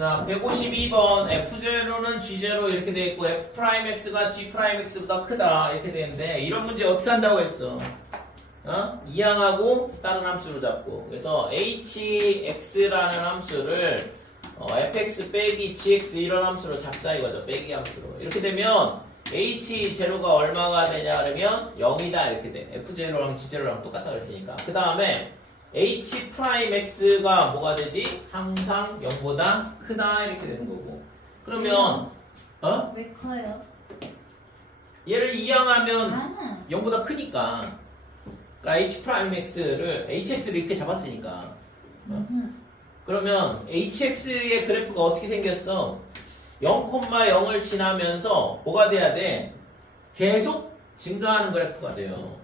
자, 152번 F0는 G0 이렇게 돼 있고 F'X가 G'X보다 크다 이렇게 되는데 이런 문제 어떻게 한다고 했어? 이항하고 다른 함수로 잡고 그래서 hx라는 함수를 fx 빼기 gx 이런 함수로 잡자 이거죠. 빼기 함수로. 이렇게 되면 h0가 얼마가 되냐 그러면 0이다 이렇게 돼. f0랑 g0랑 똑같다 그랬으니까. 그 다음에 h'x가 뭐가 되지? 항상 0보다 크다 이렇게 되는 거고. 그러면 왜 커요? 얘를 이항하면 0보다 크니까. 그러니까 h'x를 이렇게 잡았으니까. 그러면 hx의 그래프가 어떻게 생겼어? 0,0을 지나면서 뭐가 돼야 돼? 계속 증가하는 그래프가 돼요.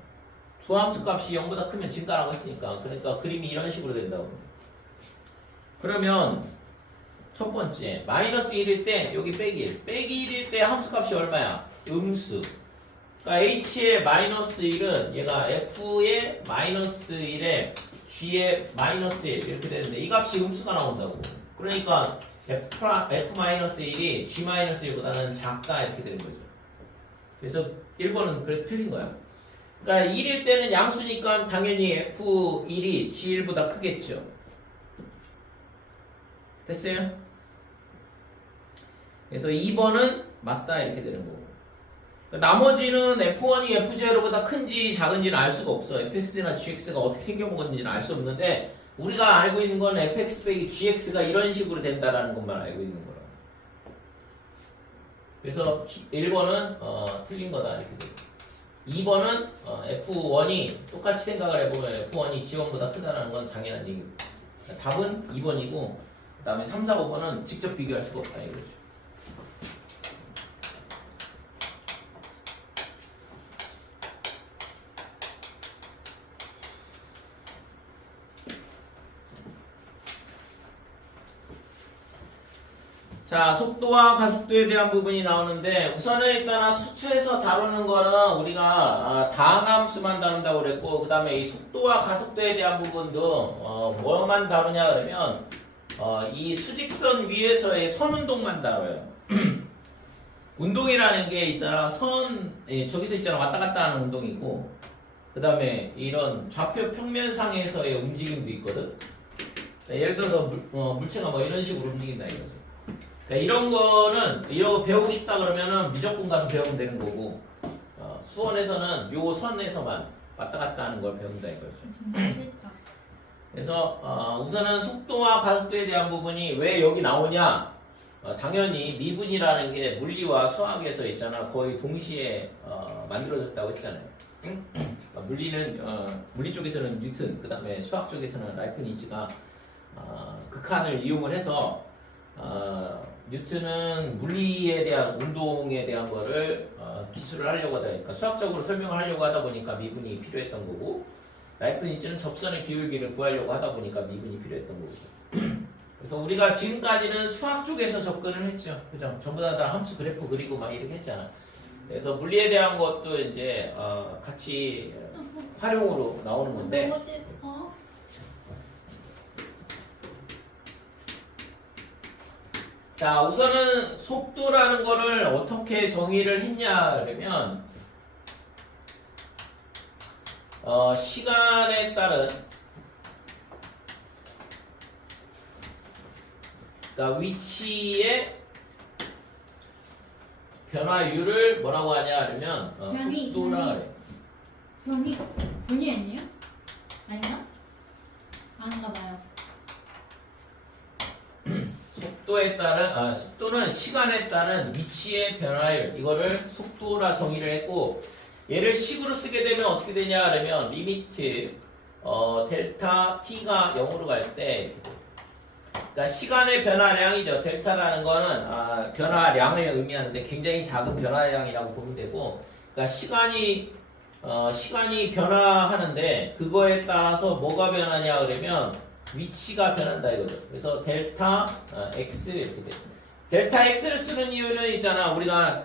두 함수 값이 0보다 크면 증가라고 했으니까. 그러니까 그림이 이런 식으로 된다고. 그러면 첫 번째 마이너스 1일 때 여기 빼기 1. 빼기 1일 때 함수 값이 얼마야? 음수. 그러니까 h의 마이너스 1은 얘가 f의 마이너스 1에 g의 마이너스 1 이렇게 되는데 이 값이 음수가 나온다고. 그러니까 f-1이 g-1보다는 작다 이렇게 되는 거죠. 그래서 1번은 그래서 틀린 거야. 그러니까 1일 때는 양수니까 당연히 f1이 g1보다 크겠죠. 됐어요? 그래서 2번은 맞다 이렇게 되는 거고. 나머지는 f1이 f0보다 큰지 작은지는 알 수가 없어. fx나 gx가 어떻게 생겨먹었는지는 알 수 없는데 우리가 알고 있는 건 fx 빼기 gx가 이런 식으로 된다라는 것만 알고 있는 거라. 그래서 1번은 틀린 거다 이렇게 되고 2번은 f1이 똑같이 생각을 해보면 f1이 g1보다 크다는 건 당연한 얘기고 답은 2번이고 그 다음에 3, 4, 5번은 직접 비교할 수가 없다 이거죠. 자, 속도와 가속도에 대한 부분이 나오는데 우선은 있잖아 수투에서 다루는 거는 우리가 다항함수만 다룬다고 그랬고 그 다음에 이 속도와 가속도에 대한 부분도 뭐만 다루냐 그러면 이 수직선 위에서의 선운동만 다뤄요. 운동이라는 게 있잖아 저기서 있잖아 왔다 갔다 하는 운동이고 그 다음에 이런 좌표 평면상에서의 움직임도 있거든. 예를 들어서 물체가 뭐 이런 식으로 움직인다 이거죠. 그러니까 이런 거는 이거 배우고 싶다 그러면은 무조건 가서 배우면 되는 거고 수원에서는 요 선에서만 왔다 갔다 하는 걸 배운다 이거죠. 진짜 싫다. 그래서 우선은 속도와 가속도에 대한 부분이 왜 여기 나오냐? 당연히 미분이라는 게 물리와 수학에서 있잖아 거의 동시에 만들어졌다고 했잖아요. 물리는 물리 쪽에서는 뉴턴, 그 다음에 수학 쪽에서는 라이프니츠가 극한을 이용을 해서 뉴턴은 물리에 대한 운동에 대한 거를 기술을 하려고 하다 보니까 수학적으로 설명을 하려고 하다 보니까 미분이 필요했던 거고 라이프니츠는 접선의 기울기를 구하려고 하다 보니까 미분이 필요했던 거고 그래서 우리가 지금까지는 수학 쪽에서 접근을 했죠. 그죠? 전부 다 함수 그래프 그리고 막 이렇게 했잖아. 그래서 물리에 대한 것도 이제 같이 활용으로 나오는 건데 보고 싶어. 자, 우선은 속도라는 거를 어떻게 정의를 했냐 그러면 시간에 따른 그러니까 위치의 변화율을 뭐라고 하냐 그러면 속도라 그래. 변이 아니에요? 아닌가? 아닌가 봐요. 속도에 따른 속도는 시간에 따른 위치의 변화율 이거를 속도라 정의를 했고 얘를 식으로 쓰게 되면 어떻게 되냐 그러면 리미트 델타 t가 0으로 갈 때 그러니까 시간의 변화량이죠. 델타라는 거는 변화량을 의미하는데 굉장히 작은 변화량이라고 보면 되고 그러니까 시간이 변화하는데 그거에 따라서 뭐가 변하냐 그러면 위치가 변한다 이거죠. 그래서 델타 x 이렇게 돼. 델타 x를 쓰는 이유는 있잖아. 우리가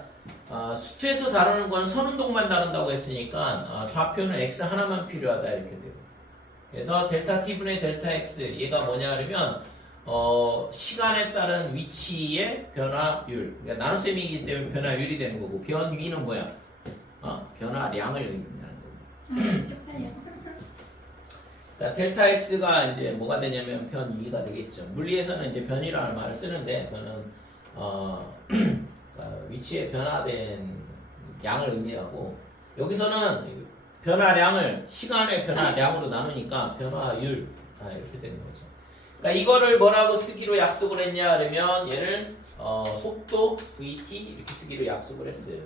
수투에서 다루는 건 선운동만 다룬다고 했으니까 좌표는 x 하나만 필요하다 이렇게 돼요. 그래서 델타 t분의 델타 x 얘가 뭐냐 그러면 시간에 따른 위치의 변화율. 그러니까 나눗셈이기 때문에 변화율이 되는 거고, 변위는 뭐야? 변화량을 의미하는 거고. 쪽팔려. 그러니까 델타 x가 이제 뭐가 되냐면 변위가 되겠죠. 물리에서는 이제 변위라는 말을 쓰는데, 그거는 그러니까 위치에 변화된 양을 의미하고, 여기서는 변화량을 시간의 변화량으로 나누니까 변화율 이렇게 되는 거죠. 그러니까 이거를 뭐라고 쓰기로 약속을 했냐 그러면 얘를 속도 vt 이렇게 쓰기로 약속을 했어요.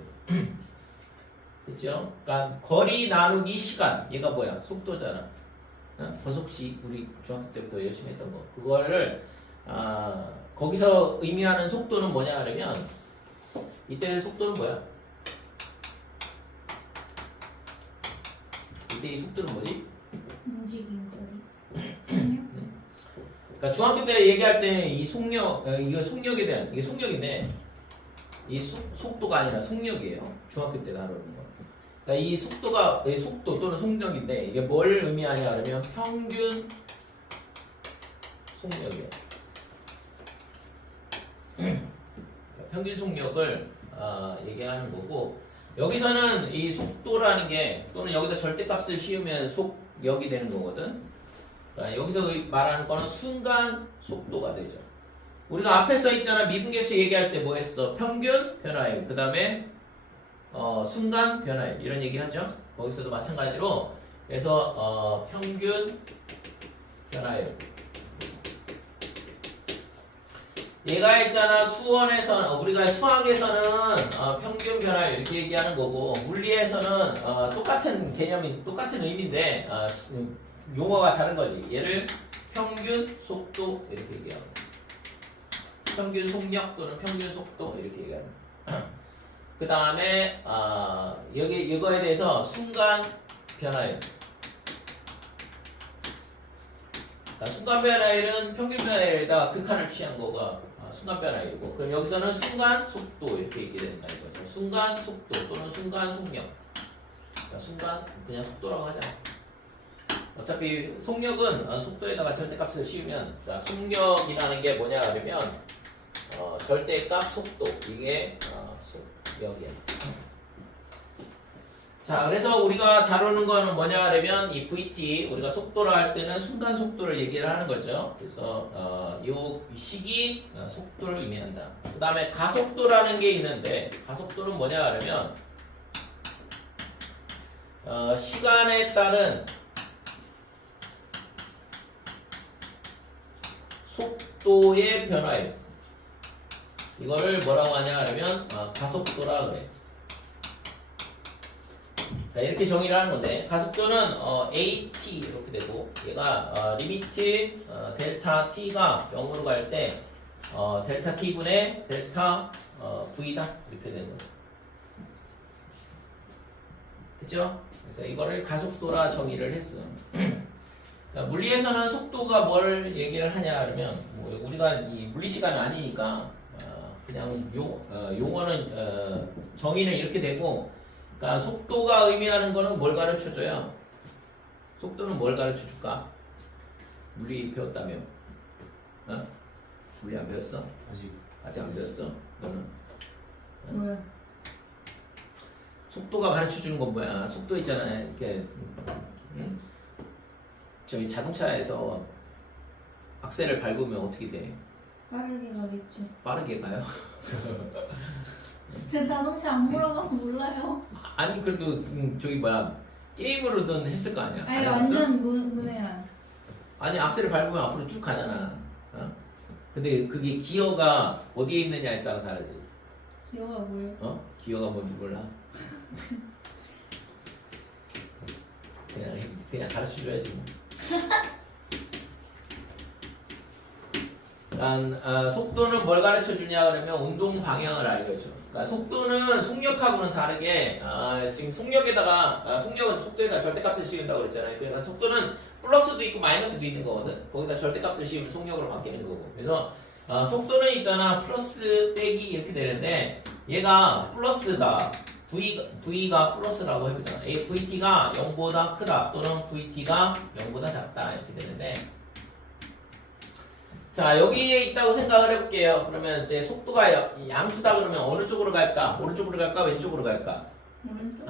그렇죠? 그러니까 거리 나누기 시간, 얘가 뭐야? 속도잖아. 버속시 우리 중학교 때부터 열심히 했던 거. 그거를 거기서 의미하는 속도는 뭐냐 그러면, 이때의 속도는 뭐야? 이때 이 속도는 뭐지? 움직임 거리. 속력. 그러니까 중학교 때 얘기할 때 이 속력, 이거 속력에 대한, 이게 속력인데, 이 속도가 아니라 속력이에요. 중학교 때 다루는 거. 그러니까 이 속도가, 이 속도 또는 속력인데, 이게 뭘 의미하냐 그러면 평균 속력이에요. 그러니까 평균 속력을 얘기하는 거고, 여기서는 이 속도라는 게, 또는 여기다 절대값을 씌우면 속력이 되는 거거든. 그러니까 여기서 말하는 거는 순간 속도가 되죠. 우리가 앞에 써 있잖아. 미분계수 얘기할 때 뭐 했어? 평균 변화율, 그 다음에 순간 변화율, 이런 얘기 하죠. 거기서도 마찬가지로, 그래서 평균 변화율, 얘가 있잖아. 수원에서는, 우리가 수학에서는 평균 변화율 이렇게 얘기하는 거고, 물리에서는 똑같은 개념이, 똑같은 의미인데 용어가 다른 거지. 얘를 평균 속도 이렇게 얘기하고, 평균 속력 또는 평균 속도 이렇게 얘기하는. 그 다음에 여기 이거에 대해서 순간 변화율. 순간 변화율은 평균 변화율에다 극한을 취한 거가 순간 변화율이고, 그럼 여기서는 순간 속도 이렇게 얘기된다 이거죠. 순간 속도 또는 순간 속력. 순간 그냥 속도라고 하자. 어차피 속력은 속도에다가 절대값을 씌우면, 속력이라는 게 뭐냐 하면 절대값 속도, 이게 속력이야. 자, 그래서 우리가 다루는 거는 뭐냐 하면 이 VT, 우리가 속도라 할 때는 순간 속도를 얘기를 하는 거죠. 그래서 이 식이 속도를 의미한다. 그 다음에 가속도라는 게 있는데, 가속도는 뭐냐 하면 시간에 따른 속도의 변화율, 이거를 뭐라고 하냐 하면 가속도라 그래. 자, 이렇게 정의를 하는 건데, 가속도는 AT 이렇게 되고, 얘가 리미트 델타 T가 0으로 갈 때 델타 T분의 델타 V다 이렇게 되는 거죠. 그죠? 그래서 이거를 가속도라 정의를 했어. 물리에서는 속도가 뭘 얘기를 하냐 하면, 우리가 이 물리 시간은 아니니까 그냥 용어는 정의는 이렇게 되고, 그러니까 속도가 의미하는 거는 뭘 가르쳐줘요? 속도는 뭘 가르쳐줄까? 물리 배웠다며? 물리 안 배웠어? 아직 안 배웠어? 너는? 뭐야? 속도가 가르쳐주는 건 뭐야? 속도 있잖아. 이렇게 저기 자동차에서 악셀을 밟으면 어떻게 돼? 빠르게 가겠죠. 빠르게 가요? 제 자동차 안 몰아가서 몰라요. 아니 그래도 저기 뭐야, 게임으로든 했을 거 아니야? 아니 안 해봤어? 완전 문해야. 아니 악셀을 밟으면 앞으로 쭉 가잖아. 근데 그게 기어가 어디에 있느냐에 따라 다르지. 기어가 뭐예요? 기어가 뭔지 몰라? 그냥 가르쳐줘야지 뭐. 속도는 뭘 가르쳐주냐 그러면 운동 방향을 알려줘. 그러니까 속도는 속력하고는 다르게, 지금 속력에다가 속력은 속도에다 절대값을 씌운다고 그랬잖아요. 그러니까 속도는 플러스도 있고 마이너스도 있는 거거든. 거기다 절대값을 씌우면 속력으로 바뀌는 거고. 그래서 속도는 있잖아, 플러스 빼기 이렇게 되는데, 얘가 플러스가 V가 플러스라고 해보잖아. VT가 0보다 크다 또는 VT가 0보다 작다 이렇게 되는데, 자, 여기에 있다고 생각을 해볼게요. 그러면 이제 속도가 양수다 그러면 어느 쪽으로 갈까? 오른쪽으로 갈까? 왼쪽으로 갈까? 오른쪽.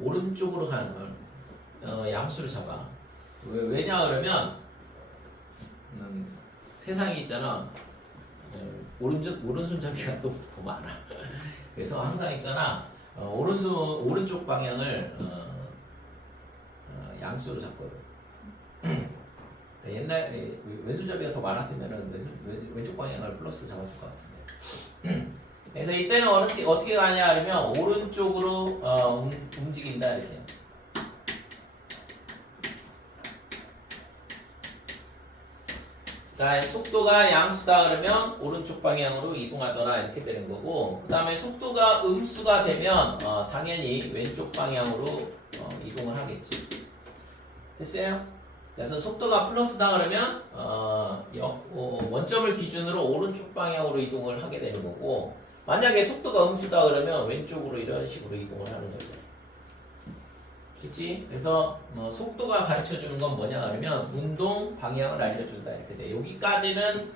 오른쪽으로 가는 걸 양수를 잡아. 왜냐 그러면 세상에 있잖아. 오른손잡이가 또 더 많아. 그래서 항상 있잖아. 오른쪽 방향을 양수로 잡거든. 옛날에 왼손잡이가 더 많았으면 왼쪽 방향을 플러스로 잡았을 것 같은데. 그래서 이때는 어떻게 가냐 하면 오른쪽으로 움직인다 이렇게. 자, 속도가 양수다 그러면 오른쪽 방향으로 이동하거나 이렇게 되는 거고, 그 다음에 속도가 음수가 되면 당연히 왼쪽 방향으로 이동을 하겠지. 됐어요? 그래서 속도가 플러스다 그러면 원점을 기준으로 오른쪽 방향으로 이동을 하게 되는 거고, 만약에 속도가 음수다 그러면 왼쪽으로 이런 식으로 이동을 하는 거죠. 그치? 그래서 속도가 가르쳐주는 건 뭐냐 하면 운동 방향을 알려준다 이렇게 돼. 여기까지는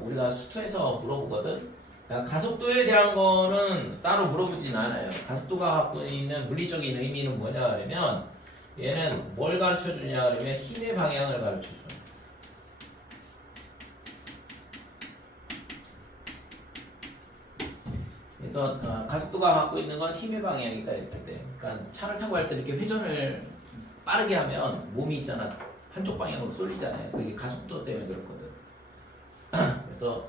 우리가 수투에서 물어보거든. 가속도에 대한 거는 따로 물어보진 않아요. 가속도가 갖고 있는 물리적인 의미는 뭐냐 하면 얘는 뭘 가르쳐주냐 하면 힘의 방향을 가르쳐줘. 그래서 가속도가 갖고 있는 건 힘의 방향이다 이렇게 돼. 그러니까 차를 타고 할 때 이렇게 회전을 빠르게 하면 몸이 있잖아 한쪽 방향으로 쏠리잖아요. 그게 가속도 때문에 그렇거든. 그래서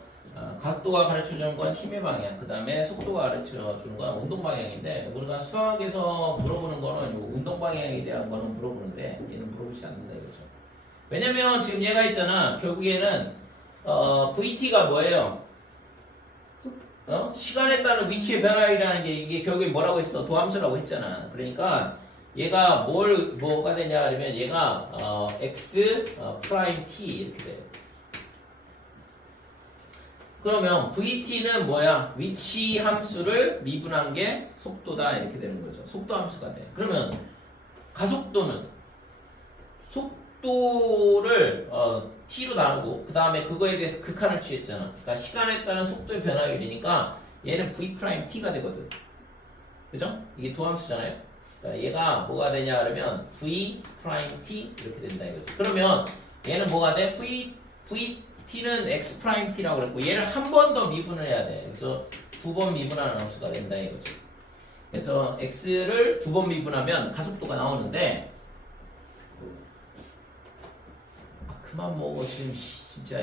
가속도가 가르쳐주는 건 힘의 방향, 그 다음에 속도가 가르쳐주는 건 운동 방향인데, 우리가 수학에서 물어보는 거는 운동 방향에 대한 거는 물어보는데 얘는 물어보지 않는다 이거죠. 왜냐면 지금 얘가 있잖아. 결국에는 VT가 뭐예요? 시간에 따른 위치의 변화이라는 게 이게 결국에 뭐라고 했어? 도함수라고 했잖아. 그러니까 얘가 뭐가 되냐 하면 얘가 x 프라임 t 이렇게 돼요. 그러면 vt는 뭐야? 위치 함수를 미분한 게 속도다 이렇게 되는 거죠. 속도 함수가 돼. 그러면 가속도는 속도를 t로 나누고 그 다음에 그거에 대해서 극한을 취했잖아. 그러니까 시간에 따른 속도의 변화율이 되니까 얘는 v 프라임 t가 되거든. 그죠? 이게 도함수잖아요. 그러니까 얘가 뭐가 되냐 그러면 v 프라임 t 이렇게 된다 이거죠. 그러면 얘는 뭐가 돼? vt는 x 프라임 t라고 그랬고 얘를 한 번 더 미분을 해야 돼. 그래서 두 번 미분하는 함수가 된다 이거죠. 그래서 x를 두 번 미분하면 가속도가 나오는데, 그만 먹어 지금 진짜.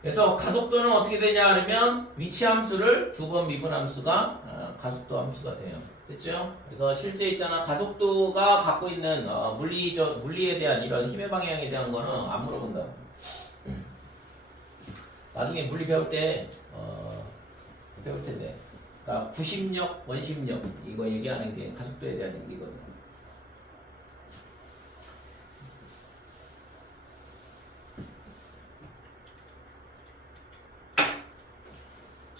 그래서 가속도는 어떻게 되냐 하면 위치 함수를 두 번 미분 함수가 가속도 함수가 돼요. 됐죠? 그래서 실제 있잖아 가속도가 갖고 있는 물리에 대한 이런 힘의 방향에 대한 거는 안 물어본다. 나중에 물리 배울 때 배울 텐데. 그러니까 구심력, 원심력 이거 얘기하는 게 가속도에 대한 얘기거든.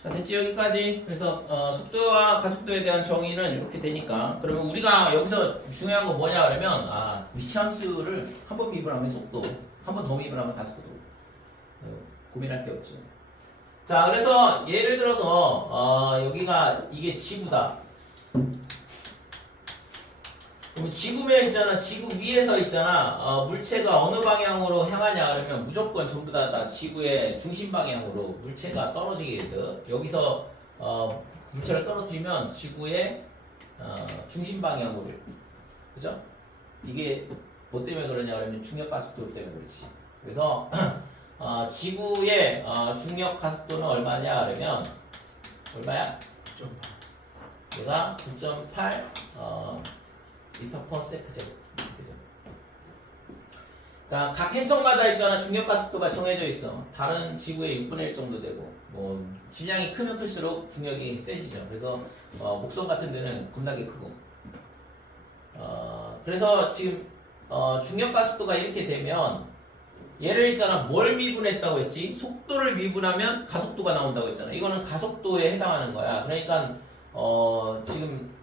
자, 됐지 여기까지. 그래서 속도와 가속도에 대한 정의는 이렇게 되니까, 그러면 우리가 여기서 중요한 건 뭐냐 그러면 위치함수를 한 번 미분하면 속도, 한 번 더 미분하면 가속도. 고민할 게 없죠. 자, 그래서 예를 들어서 여기가 이게 지구다. 그럼 지구면 있잖아, 지구 위에서 있잖아, 물체가 어느 방향으로 향하냐 그러면 무조건 전부 다 지구의 중심 방향으로 물체가 떨어지게 돼. 여기서 물체를 떨어뜨리면 지구의 중심 방향으로, 그죠? 이게 뭐 때문에 그러냐 그러면 중력 가속도 때문에 그렇지. 그래서 지구의 중력 가속도는 얼마냐 그러면 얼마야? 9.8. 얘가 9.8 미터 퍼 세크죠. 그러니까 각 행성마다 있잖아 중력 가속도가 정해져 있어. 다른 지구의 6분의 1 정도 되고, 뭐 질량이 크면 클수록 중력이 세지죠. 그래서 목성 같은 데는 겁나게 크고. 그래서 지금 중력 가속도가 이렇게 되면 얘를 있잖아 뭘 미분했다고 했지? 속도를 미분하면 가속도가 나온다고 했잖아. 이거는 가속도에 해당하는 거야. 그러니까 지금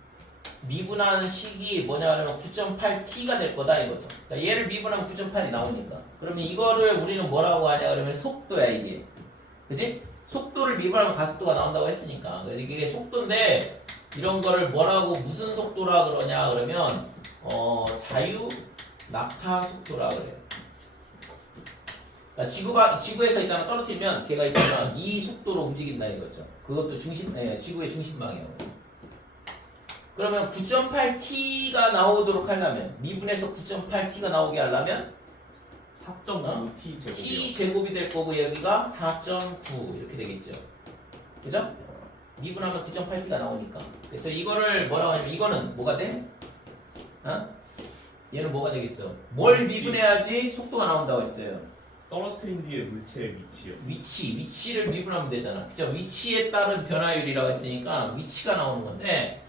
미분하는 식이 뭐냐 그러면 9.8t가 될 거다 이거죠. 그러니까 얘를 미분하면 9.8이 나오니까. 그러면 이거를 우리는 뭐라고 하냐 그러면 속도야 이게. 그치? 속도를 미분하면 가속도가 나온다고 했으니까. 그래서 이게 속도인데 이런 거를 뭐라고 무슨 속도라 그러냐 그러면 자유 낙하 속도라 그래요. 그러니까 지구에서 있잖아 떨어뜨리면 걔가 있잖아 이 속도로 움직인다 이거죠. 그것도 지구의 중심 방향으로. 그러면 9.8t가 나오도록 하려면 미분에서 9.8t가 나오게 하려면 4.9t 제곱이요. t 제곱이 될 거고 여기가 4.9 이렇게 되겠죠. 그죠? 미분하면 9.8t가 나오니까. 그래서 이거를 뭐라고 하냐면 이거는 뭐가 돼? 얘는 뭐가 되겠어? 뭘 미분해야지 속도가 나온다고 했어요. 떨어뜨린 뒤에 물체의 위치요. 위치를 미분하면 되잖아. 그죠? 위치에 따른 변화율이라고 했으니까 위치가 나오는 건데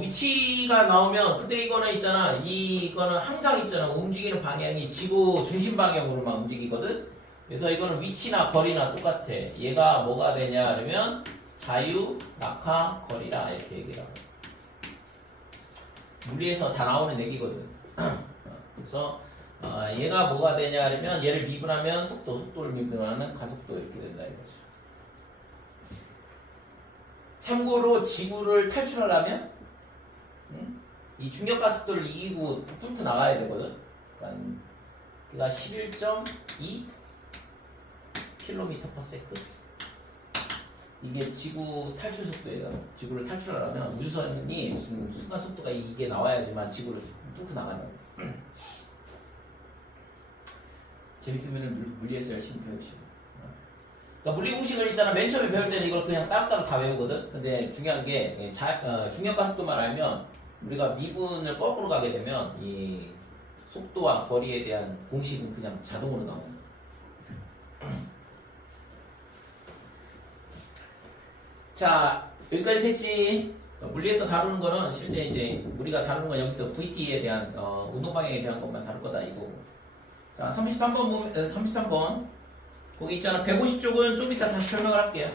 위치가 나오면 근데 이거는 있잖아. 이거는 항상 있잖아. 움직이는 방향이 지구 중심 방향으로만 움직이거든. 그래서 이거는 위치나 거리나 똑같아. 얘가 뭐가 되냐 그러면 자유, 낙하, 거리라 이렇게 얘기를 하고. 물리에서 다 나오는 얘기거든. 그래서 얘가 뭐가 되냐 그러면 얘를 미분하면 속도를 미분하면 가속도 이렇게 된다 이거죠. 참고로 지구를 탈출하려면 이 중력 가속도를 이기고 뚫고 나가야 되거든. 그러니까 그가 11.2 km/s. 이게 지구 탈출 속도예요. 지구를 탈출하려면 우주선이 순간 속도가 이게 나와야지만 지구를 뚫고 나가는. 재밌으면 물리에서 열심히 배우시고. 그러니까 물리 공식을 있잖아. 맨 처음에 배울 때는 이걸 그냥 따로따로 다 외우거든. 근데 중요한 게 중력 가속도만 알면 우리가 미분을 거꾸로 가게 되면 이 속도와 거리에 대한 공식은 그냥 자동으로 나옵니다. 자, 여기까지 됐지. 물리에서 다루는 거는 실제 이제 우리가 다루는 건 여기서 VT에 대한 운동 방향에 대한 것만 다룰 거다 이거. 자, 33번 보면 33번 거기 있잖아. 150쪽은 좀 이따 다시 설명을 할게요.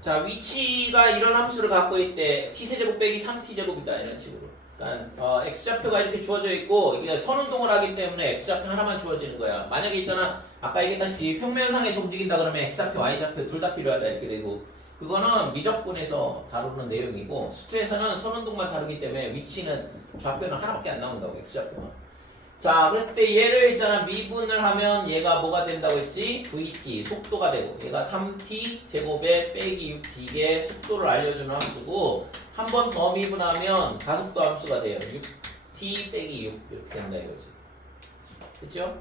자, 위치가 이런 함수를 갖고 있대. t세제곱 빼기 3t제곱이다 이런 식으로. 그러니까 x좌표가 이렇게 주어져 있고 이게 선운동을 하기 때문에 x좌표 하나만 주어지는 거야. 만약에 있잖아 아까 얘기했다시피 평면상에서 움직인다 그러면 x좌표, y좌표 둘 다 필요하다 이렇게 되고 그거는 미적분에서 다루는 내용이고 수투에서는 선운동만 다루기 때문에 위치는 좌표는 하나밖에 안 나온다고 x좌표만. 자, 그랬을 때 얘를 있잖아 미분을 하면 얘가 뭐가 된다고 했지? vt 속도가 되고 얘가 3t 제곱에 빼기 6t의 속도를 알려주는 함수고 한 번 더 미분하면 가속도 함수가 돼요. 6t 빼기 6 이렇게 된다 이거지. 그쵸?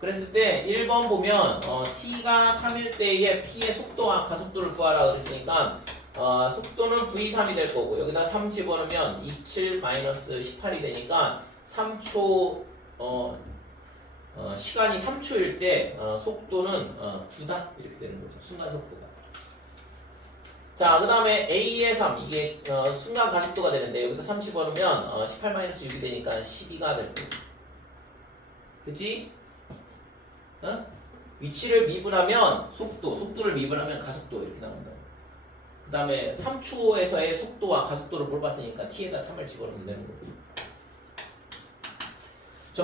그랬을 때 1번 보면 t가 3일 때의 p의 속도와 가속도를 구하라 그랬으니까 속도는 v3이 될 거고 여기다 3 집어넣으면 27-18이 되니까 3초 시간이 3초일 때 속도는 9다 이렇게 되는 거죠. 순간 속도가. 자, 그 다음에 a의 3 이게 순간 가속도가 되는데 여기다 3 집어넣으면 18-6이 되니까 12가 될 거고. 그치? 위치를 미분하면 속도를 미분하면 가속도 이렇게 나온다. 그 다음에 3초에서의 속도와 가속도를 물어봤으니까 t에다 3을 집어넣으면 되는 거고.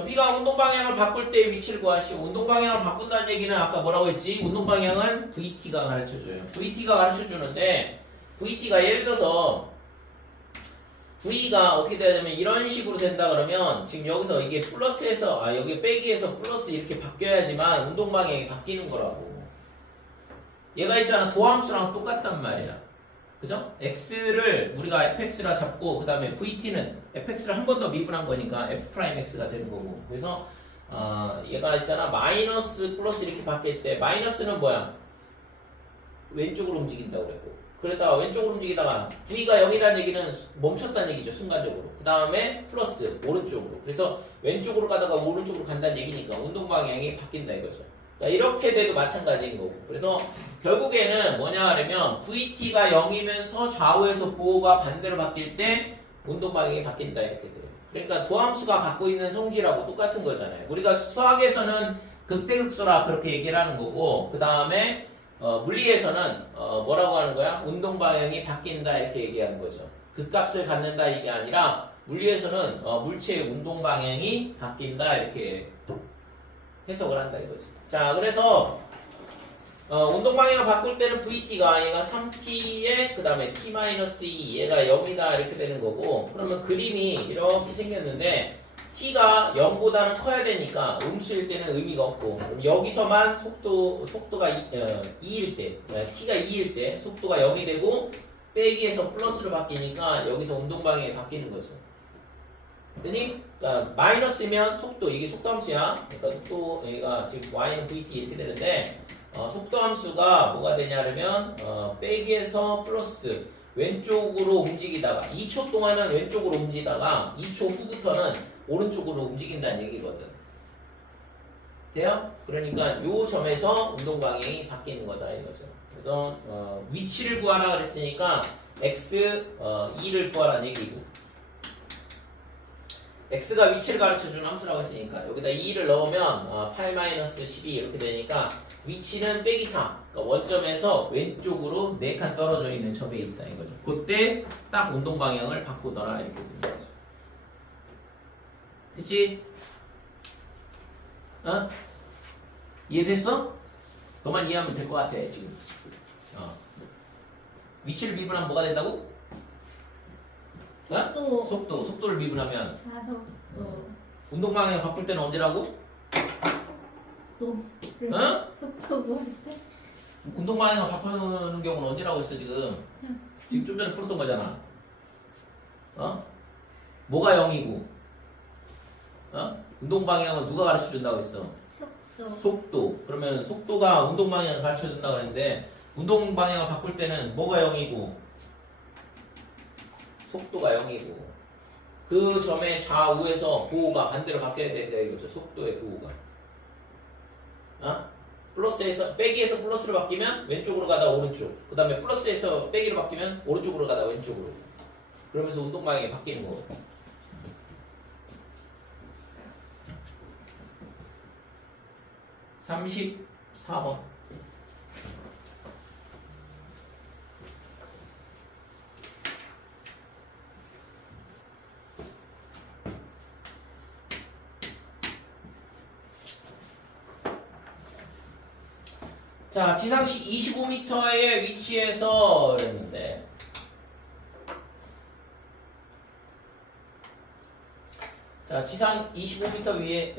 B가 운동 방향을 바꿀 때 위치를 구하시오. 운동 방향을 바꾼다는 얘기는 아까 뭐라고 했지? 운동 방향은 VT가 가르쳐줘요. VT가 가르쳐주는데 VT가 예를 들어서 V가 어떻게 되냐면 이런 식으로 된다 그러면 지금 여기서 이게 플러스에서 여기 빼기에서 플러스 이렇게 바뀌어야지만 운동 방향이 바뀌는 거라고. 얘가 있잖아 도함수랑 똑같단 말이야. 그죠? x를 우리가 fx라 잡고 그 다음에 vt는 fx를 한 번 더 미분한 거니까 f'x가 되는 거고 그래서 얘가 있잖아 마이너스 플러스 이렇게 바뀔 때 마이너스는 뭐야? 왼쪽으로 움직인다고 그랬고 그러다가 왼쪽으로 움직이다가 v가 0이라는 얘기는 멈췄다는 얘기죠 순간적으로 그 다음에 플러스 오른쪽으로 그래서 왼쪽으로 가다가 오른쪽으로 간다는 얘기니까 운동 방향이 바뀐다 이거죠. 이렇게 돼도 마찬가지인 거고 그래서 결국에는 뭐냐 하려면 VT가 0이면서 좌우에서 부호가 반대로 바뀔 때 운동 방향이 바뀐다 이렇게 돼요. 그러니까 도함수가 갖고 있는 성질하고 똑같은 거잖아요. 우리가 수학에서는 극대극소라 그렇게 얘기를 하는 거고, 그 다음에 물리에서는 뭐라고 하는 거야? 운동 방향이 바뀐다 이렇게 얘기하는 거죠. 극값을 갖는다 이게 아니라 물리에서는 물체의 운동 방향이 바뀐다 이렇게 해석을 한다 이거지. 자, 그래서 운동 방향을 바꿀 때는 VT가 얘가 3T에 그 다음에 T-2 얘가 0이다 이렇게 되는 거고, 그러면 그림이 이렇게 생겼는데 T가 0보다는 커야 되니까 음수일 때는 의미가 없고, 그럼 여기서만 속도가 2일 때, T가 2일 때 속도가 0이 되고 빼기에서 플러스로 바뀌니까 여기서 운동 방향이 바뀌는 거죠. 그랬더니 그러니까 마이너스면 속도, 이게 속도함수야. 그러니까 속도 얘가 지금 y는 vt 이렇게 되는데 속도함수가 뭐가 되냐 그러면 빼기에서 플러스 왼쪽으로 움직이다가 2초 동안은 왼쪽으로 움직이다가 2초 후부터는 오른쪽으로 움직인다는 얘기거든. 돼요? 그러니까 요 점에서 운동 방향이 바뀌는 거다 이거죠. 그래서 위치를 구하라 그랬으니까 x 2를 구하라는 얘기고, x가 위치를 가르쳐주는 함수라고 했으니까 여기다 2를 넣으면 8-12 이렇게 되니까 위치는 빼기 3, 그러니까 원점에서 왼쪽으로 4칸 떨어져 있는 점에 있다 이거죠. 그때 딱 운동 방향을 바꾸더라 이렇게 되는 거죠. 됐지? 이해됐어? 너만 이해하면 될 것 같아 지금. 위치를 미분하면 뭐가 된다고? 속도를 미분하면 운동 방향을 바꿀 때는 언제라고? 속도 구할 때? 운동 방향을 바꾸는 경우는 언제라고 했어 지금? 지금 좀 전에 풀었던 거잖아. 뭐가 0이고? 운동 방향을 누가 가르쳐 준다고 했어? 속도. 그러면 속도가 운동 방향을 가르쳐 준다고 했는데 운동 방향을 바꿀 때는 뭐가 0이고? 속도가 0이고, 그 점의 좌우에서 부호가 반대로 바뀌어야 된다 이거죠. 속도의 부호가. 플러스에서 빼기에서 플러스로 바뀌면 왼쪽으로 가다 오른쪽, 그 다음에 플러스에서 빼기로 바뀌면 오른쪽으로 가다 왼쪽으로, 그러면서 운동 방향이 바뀌는 거거든. (34번) 자, 지상시 25m의 위치에서 그랬는데, 자, 지상 25m 위에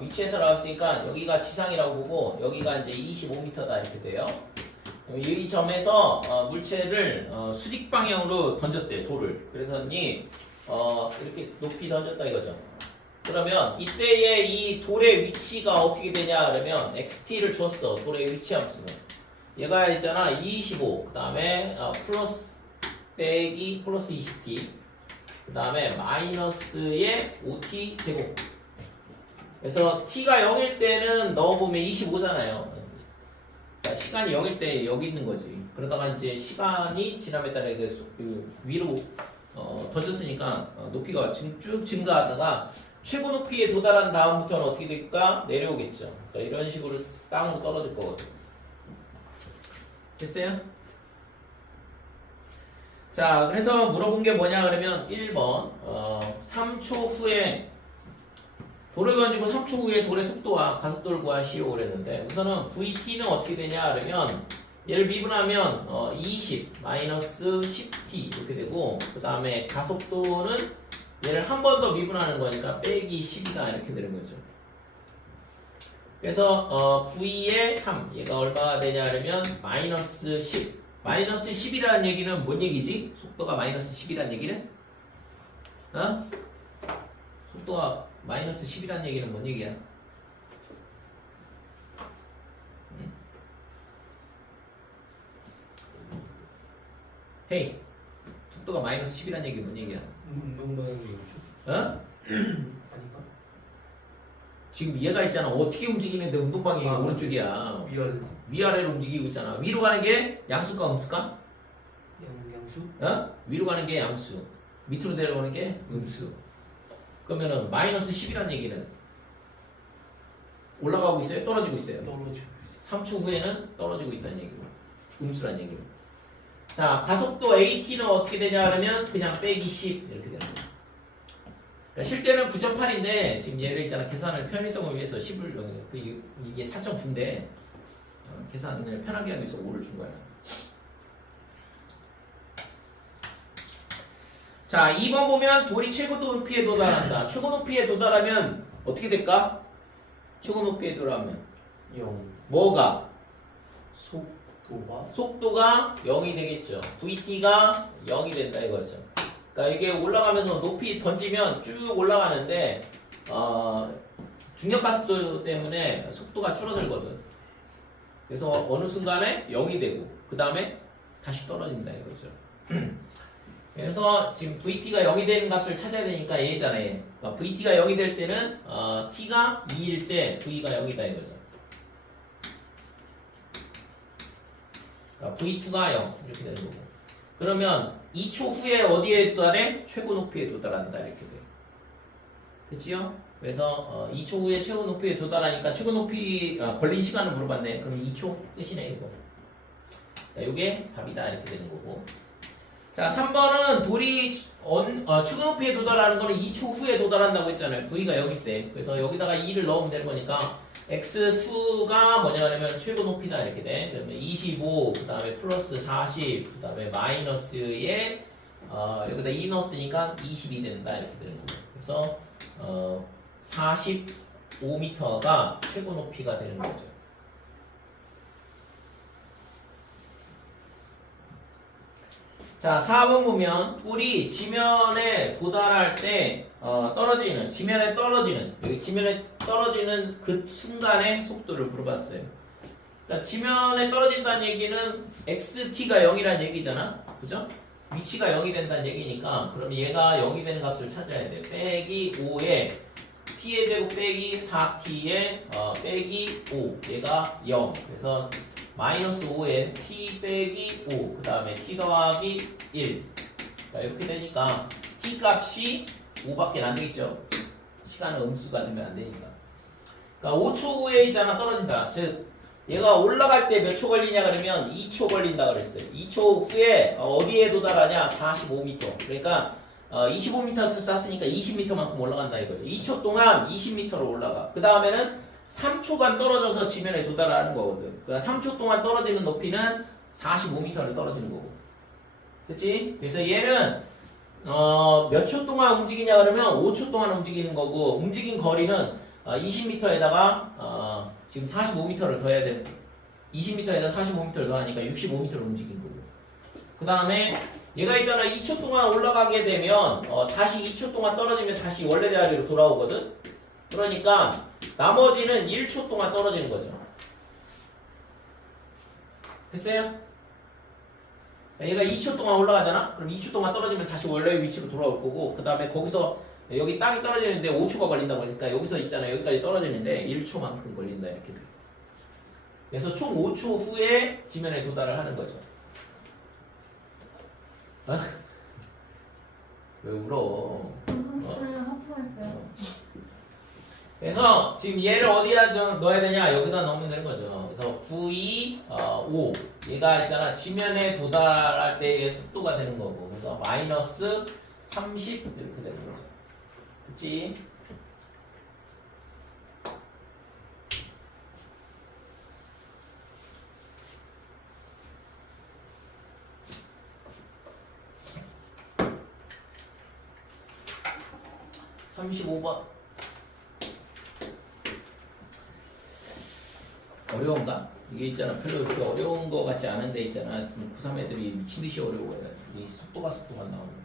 위치에서 나왔으니까 여기가 지상이라고 보고 여기가 이제 25m다 이렇게 돼요. 이 점에서 물체를 수직 방향으로 던졌대, 돌을. 그래서니 이렇게 높이 던졌다 이거죠. 그러면 이때의 이 돌의 위치가 어떻게 되냐 그러면 xt를 줬어. 돌의 위치 함수는 얘가 있잖아 25, 그 다음에 플러스 빼기 플러스 20t, 그 다음에 마이너스의 5t 제곱. 그래서 t가 0일 때는 넣어보면 25잖아요. 그러니까 시간이 0일 때 여기 있는 거지. 그러다가 이제 시간이 지남에 따라 위로 던졌으니까 높이가 쭉 증가하다가 최고 높이에 도달한 다음부터는 어떻게 될까? 내려오겠죠. 그러니까 이런 식으로 땅으로 떨어질 거거든. 됐어요? 자, 그래서 물어본 게 뭐냐 그러면 1번 3초 후에 돌을 던지고 3초 후에 돌의 속도와 가속도를 구하시오 그랬는데, 우선은 VT는 어떻게 되냐 그러면 얘를 미분하면 20 마이너스 10t 이렇게 되고, 그 다음에 가속도는 얘를 한 번 더 미분하는 거니까 빼기 10이다 이렇게 되는 거죠. 그래서 V의 3 얘가 얼마가 되냐 그러면 마이너스 10. 마이너스 10이라는 얘기는 뭔 얘기지? 속도가 마이너스 10이라는 얘기는? 속도가 마이너스 10이라는 얘기는 뭔 얘기야? 헤이, 속도가 마이너스 10이라는 얘기 뭔 얘기야? 운동 방향이 아닌가? 지금 얘가 있잖아. 어떻게 움직이는데 운동 방향이 오른쪽이야. 위아래로 움직이고 있잖아. 위로 가는 게 양수가 음수가? 양수? 위로 가는 게 양수, 밑으로 내려오는 게 음수. 그러면은 마이너스 10이라는 얘기는 올라가고 있어요? 떨어지고 있어요? 떨어지고 3초 후에는 떨어지고 있다는 얘기고 음수란 얘기고. 자, 가속도 AT는 어떻게 되냐 그러면 그냥 빼기 10 이렇게 되는 거예요. 그러니까 실제는 9.8인데 지금 얘를 있잖아 계산을 편의성을 위해서 10을 이게 4.9인데 계산을 편하게 하기 위해서 5를 준 거야. 자, 2번 보면 돌이 최고 높이에 도달한다. 최고 높이에 도달하면 어떻게 될까? 최고 높이에 도달하면 0 뭐가? 속도가 속도가 0이 되겠죠. VT가 0이 된다 이거죠. 그러니까 이게 올라가면서 높이 던지면 쭉 올라가는데 중력 가속도 때문에 속도가 줄어들거든. 그래서 어느 순간에 0이 되고 그 다음에 다시 떨어진다 이거죠. 그래서 지금 VT가 0이 되는 값을 찾아야 되니까 얘잖아요. 그러니까 VT가 0이 될 때는 T가 2일 때 V가 0이다 이거죠. 그러니까 V2가 0 이렇게 되는 거고. 그러면 2초 후에 어디에 도달해? 최고 높이에 도달한다 이렇게 돼. 됐지요? 그래서 2초 후에 최고 높이에 도달하니까 최고 높이 걸린 시간을 물어봤네. 그럼 2초 끝이네 이거. 자, 이게 답이다 이렇게 되는 거고. 자, 3번은 돌이 최고 높이에 도달하는 거는 2초 후에 도달한다고 했잖아요. V가 0일 때. 그래서 여기다가 2를 넣으면 되는 거니까 x2가 뭐냐면 최고 높이다 이렇게 돼. 그러면 25, 그 다음에 플러스 40, 그 다음에 마이너스에 여기다 2 넣었으니까 20이 된다 이렇게 되는 거고. 그래서 45m가 최고 높이가 되는 거죠. 자, 4번 보면 돌이 지면에 도달할 때 지면에 떨어지는 그 순간의 속도를 물어봤어요. 그러니까 지면에 떨어진다는 얘기는 xt가 0이라는 얘기잖아. 그죠? 위치가 0이 된다는 얘기니까 그럼 얘가 0이 되는 값을 찾아야 돼. 빼기 5에 t의 제곱 빼기 4t의 빼기 5 얘가 0. 그래서 마이너스 5에 t 빼기 5 그 다음에 t 더하기 1. 자, 이렇게 되니까 t 값이 5밖에 안 되겠죠. 시간은 음수가 되면 안 되니까. 그러니까 5초 후에 있잖아 떨어진다. 즉 얘가 올라갈 때 몇 초 걸리냐 그러면 2초 걸린다 그랬어요. 2초 후에 어디에 도달하냐? 45m. 그러니까 25m 쐈으니까 20m만큼 올라간다 이거죠. 2초 동안 20m로 올라가. 그 다음에는 3초간 떨어져서 지면에 도달하는 거거든. 그러니까 3초 동안 떨어지는 높이는 45m를 떨어지는 거고. 그치? 그래서 얘는 몇 초 동안 움직이냐 그러면 5초 동안 움직이는 거고, 움직인 거리는 20m에다가 지금 45m를 더해야 되는, 20m에다 45m를 더하니까 65m를 움직인 거고. 그 다음에 얘가 있잖아, 2초 동안 올라가게 되면 다시 2초 동안 떨어지면 다시 원래 자리로 돌아오거든. 그러니까 나머지는 1초 동안 떨어지는 거죠. 됐어요? 얘가 2초 동안 올라가잖아? 그럼 2초 동안 떨어지면 다시 원래의 위치로 돌아올 거고, 그 다음에 거기서 여기 땅이 떨어지는데 5초가 걸린다고 하니까 여기서 있잖아, 여기까지 떨어지는데 1초만큼 걸린다 이렇게 돼. 그래서 총 5초 후에 지면에 도달을 하는 거죠. 왜 울어? 하품했어요. 그래서 지금 얘를 어디다 넣어야 되냐? 여기다 넣으면 되는 거죠. 그래서 V5 얘가 있잖아, 지면에 도달할 때의 속도가 되는 거고, 그래서 마이너스 30 이렇게 되는 거죠. 그치? (35번) 어려운가? 이게 있잖아, 별로 그렇게 어려운 거 같지 않은데 있잖아, 고3 애들이 미친듯이 어려워요. 이 속도가 나오는.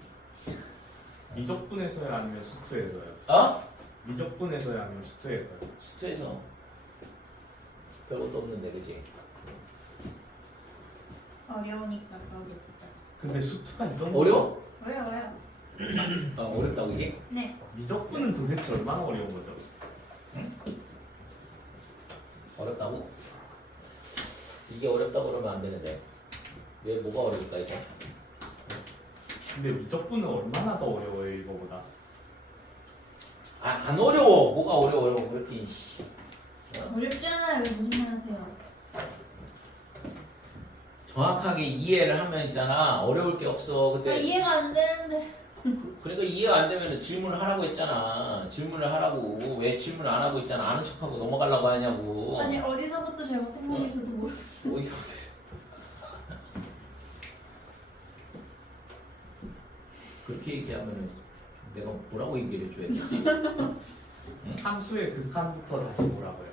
미적분에서야 아니면 수투에서요? 미적분에서야 아니면 수투에서요? 수트에서 별것도 없는데, 그치? 어려우니까 그러겠죠. 근데 수투가 이 정도 어려워? 왜요? 어렵다고 이게? 네. 미적분은 도대체 얼마나 어려운 거죠? 어렵다고? 이게 어렵다고 그러면 안 되는데 왜 뭐가 어려울까 이거? 근데 미적분은 얼마나 더 어려워요 이거보다? 안 어려워. 뭐가 어려워요? 그렇게. 어렵잖아요. 왜 무슨 정확하게 이해를 하면 있잖아. 어려울 게 없어. 말하세요? 근데 이해가 안 되는데. 그러니까 이해가 안 되면 질문을 하라고 했잖아. 질문을 하라고. 왜 질문을 안 하고 있잖아. 아는 척하고 넘어가려고 하냐고. 아니 어디서부터 잘못한 건지도 모르겠어. 어디서부터. 그렇게 얘기하면 내가 뭐라고 얘기를 해줘야겠지? 함수의 극한부터 다시 보라고요.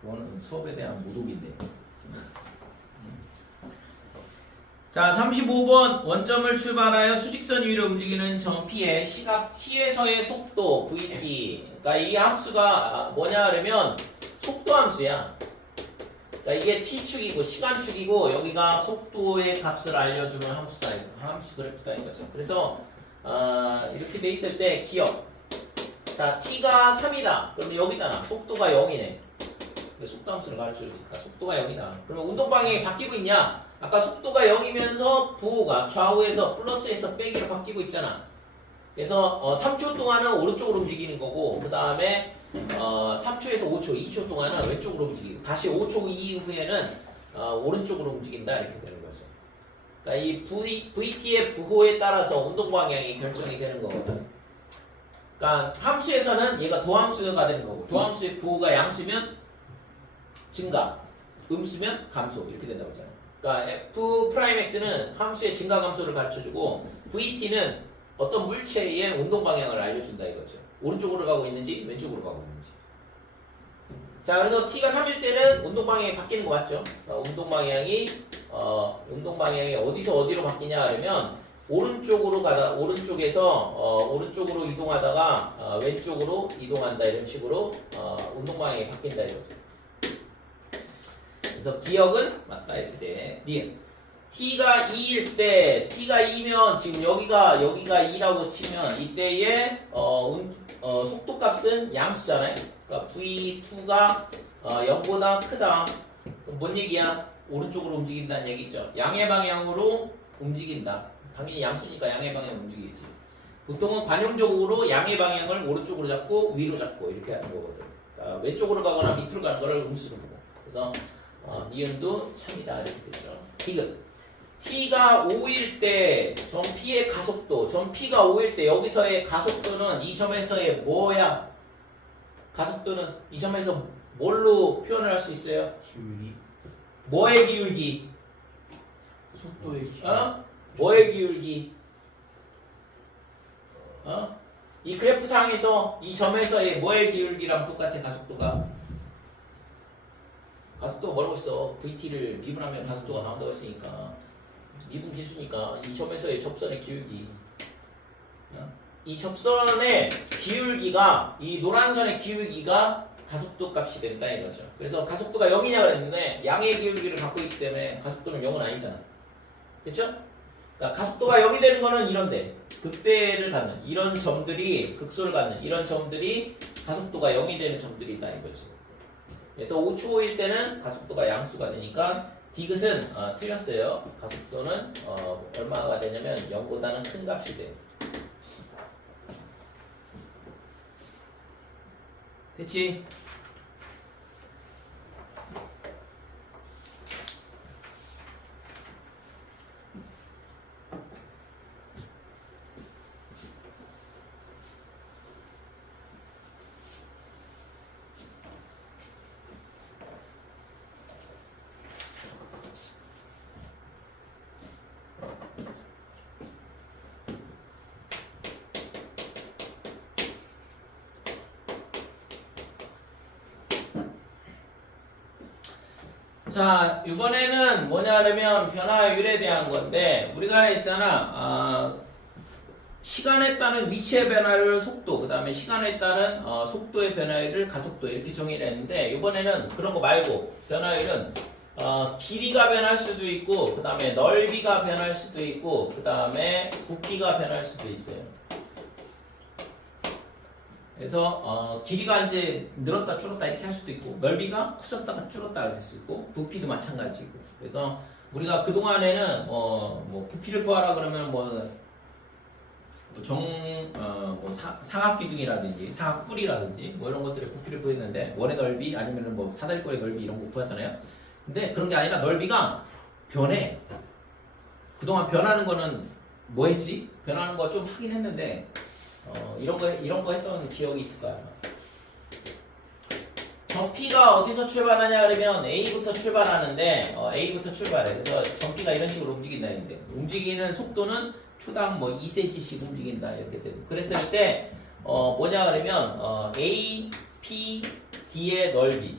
그거는 수업에 대한 모독인데. 자, 35번 원점을 출발하여 수직선 위로 움직이는 점 P의 시각 T에서의 속도 VT. 그러니까 이 함수가 뭐냐 그러면 속도 함수야. 그러니까 이게 T축이고 시간축이고 여기가 속도의 값을 알려주는 함수다. 함수 그래프다 이거죠. 그래서 이렇게 돼 있을 때 기억. 자, T가 3이다. 그러면 여기잖아. 속도가 0이네. 속도 함수를 가르쳐주니까 속도가 0이다. 그러면 운동 방향이 바뀌고 있냐? 아까 속도가 0이면서 부호가 좌우에서 플러스에서 빼기로 바뀌고 있잖아. 그래서 3초 동안은 오른쪽으로 움직이는 거고 그 다음에 3초에서 5초, 2초 동안은 왼쪽으로 움직이고 다시 5초 이후에는 오른쪽으로 움직인다 이렇게 되는 거죠. 그러니까 이 VT의 부호에 따라서 운동 방향이 결정이 되는 거거든. 그러니까 함수에서는 얘가 도함수가 되는 거고 도함수의 부호가 양수면 증가, 음수면 감소 이렇게 된다고 했잖아요. 그러니까 F'X는 함수의 증가 감소를 가르쳐주고 VT는 어떤 물체의 운동 방향을 알려준다 이거죠. 오른쪽으로 가고 있는지 왼쪽으로 가고 있는지. 자, 그래서 T가 3일 때는 운동 방향이 바뀌는 거 맞죠? 그러니까 운동 방향이 어디서 어디로 바뀌냐 그러면 오른쪽으로 가다 오른쪽에서 오른쪽으로 이동하다가 왼쪽으로 이동한다 이런 식으로 운동 방향이 바뀐다 이거죠. 그래서 기억은 맞다 이렇게 돼. 니은 T가 2일 때 T가 2면 지금 여기가 2라고 치면 이때의 속도값은 양수잖아요. 그러니까 V2가 0보다 크다. 그럼 뭔 얘기야? 오른쪽으로 움직인다는 얘기죠. 양의 방향으로 움직인다. 당연히 양수니까 양의 방향으로 움직이지. 보통은 관용적으로 양의 방향을 오른쪽으로 잡고 위로 잡고 이렇게 하는 거거든. 그러니까 왼쪽으로 가거나 밑으로 가는 거를 음수로 보고. 그래서 니은도 참이다 이렇게 되죠. 디귿 T가 5일 때 점 P의 가속도 점 P가 5일 때 여기서의 가속도는 이 점에서의 뭐야? 가속도는 이 점에서 뭘로 표현을 할 수 있어요? 기울기. 뭐의 기울기? 속도의 기울기. 뭐의 기울기? 이 그래프상에서 이 점에서의 뭐의 기울기랑 똑같아 가속도가? 가속도가 뭐라고 했어? VT를 미분하면 가속도가 나온다고 했으니까 미분 기수니까 이 점에서의 접선의 기울기 이 접선의 기울기가 이 노란선의 기울기가 가속도 값이 된다 이거죠. 그래서 가속도가 0이냐 그랬는데 양의 기울기를 갖고 있기 때문에 가속도는 0은 아니잖아. 그쵸? 그러니까 가속도가 0이 되는 거는 이런데 극대를 갖는 이런 점들이 극소를 갖는 이런 점들이 가속도가 0이 되는 점들이다 이거죠. 그래서 5초일 때는 가속도가 양수가 되니까 디귿은 틀렸어요. 가속도는 얼마가 되냐면 0보다는 큰 값이 돼요. 됐지? 자, 이번에는 뭐냐 하면 변화율에 대한 건데 우리가 했잖아. 시간에 따른 위치의 변화율 속도, 그 다음에 시간에 따른 속도의 변화율을 가속도 이렇게 정의를 했는데 이번에는 그런 거 말고 변화율은 길이가 변할 수도 있고 그 다음에 넓이가 변할 수도 있고 그 다음에 굵기가 변할 수도 있어요. 그래서 길이가 이제 늘었다 줄었다 이렇게 할 수도 있고 넓이가 커졌다가 줄었다 할 수 있고 부피도 마찬가지고. 그래서 우리가 그동안에는 뭐 부피를 구하라 그러면 뭐 사각기둥이라든지 사각뿔이라든지 뭐 이런 것들의 부피를 구했는데 원의 넓이 아니면은 뭐 사다리꼴의 넓이 이런 거 구하잖아요. 근데 그런 게 아니라 넓이가 변해. 그동안 변하는 거는 뭐 했지? 변하는 거 좀 하긴 했는데 이런 거 했던 기억이 있을 거야. 정피가 어디서 출발하냐 그러면 A부터 출발하는데 A부터 출발해. 그래서 정피가 이런 식으로 움직인다 했는데 움직이는 속도는 초당 뭐 2cm씩 움직인다 이렇게 되고 그랬을 때 뭐냐 그러면 A, P, D의 넓이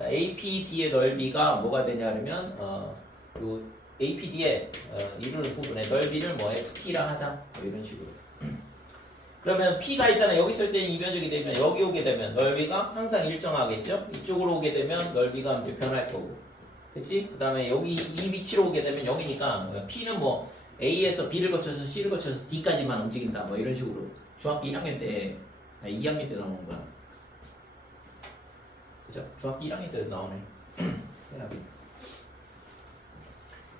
A, P, D의 넓이가 뭐가 되냐 그러면 요 A, P, D의 이루는 부분의 넓이를 뭐 FT라 하자 뭐 이런 식으로 그러면 P가 있잖아. 여기 있을 때는 이변적이 되면 여기 오게 되면 넓이가 항상 일정하겠죠. 이쪽으로 오게 되면 넓이가 이제 변할 거고 그치? 그 다음에 여기 이 위치로 오게 되면 여기니까 P는 뭐 A에서 B를 거쳐서 C를 거쳐서 D까지만 움직인다 뭐 이런 식으로 중학교 1학년 때 2학년 때 나오는 거야. 그죠? 중학교 1학년 때도 나오네.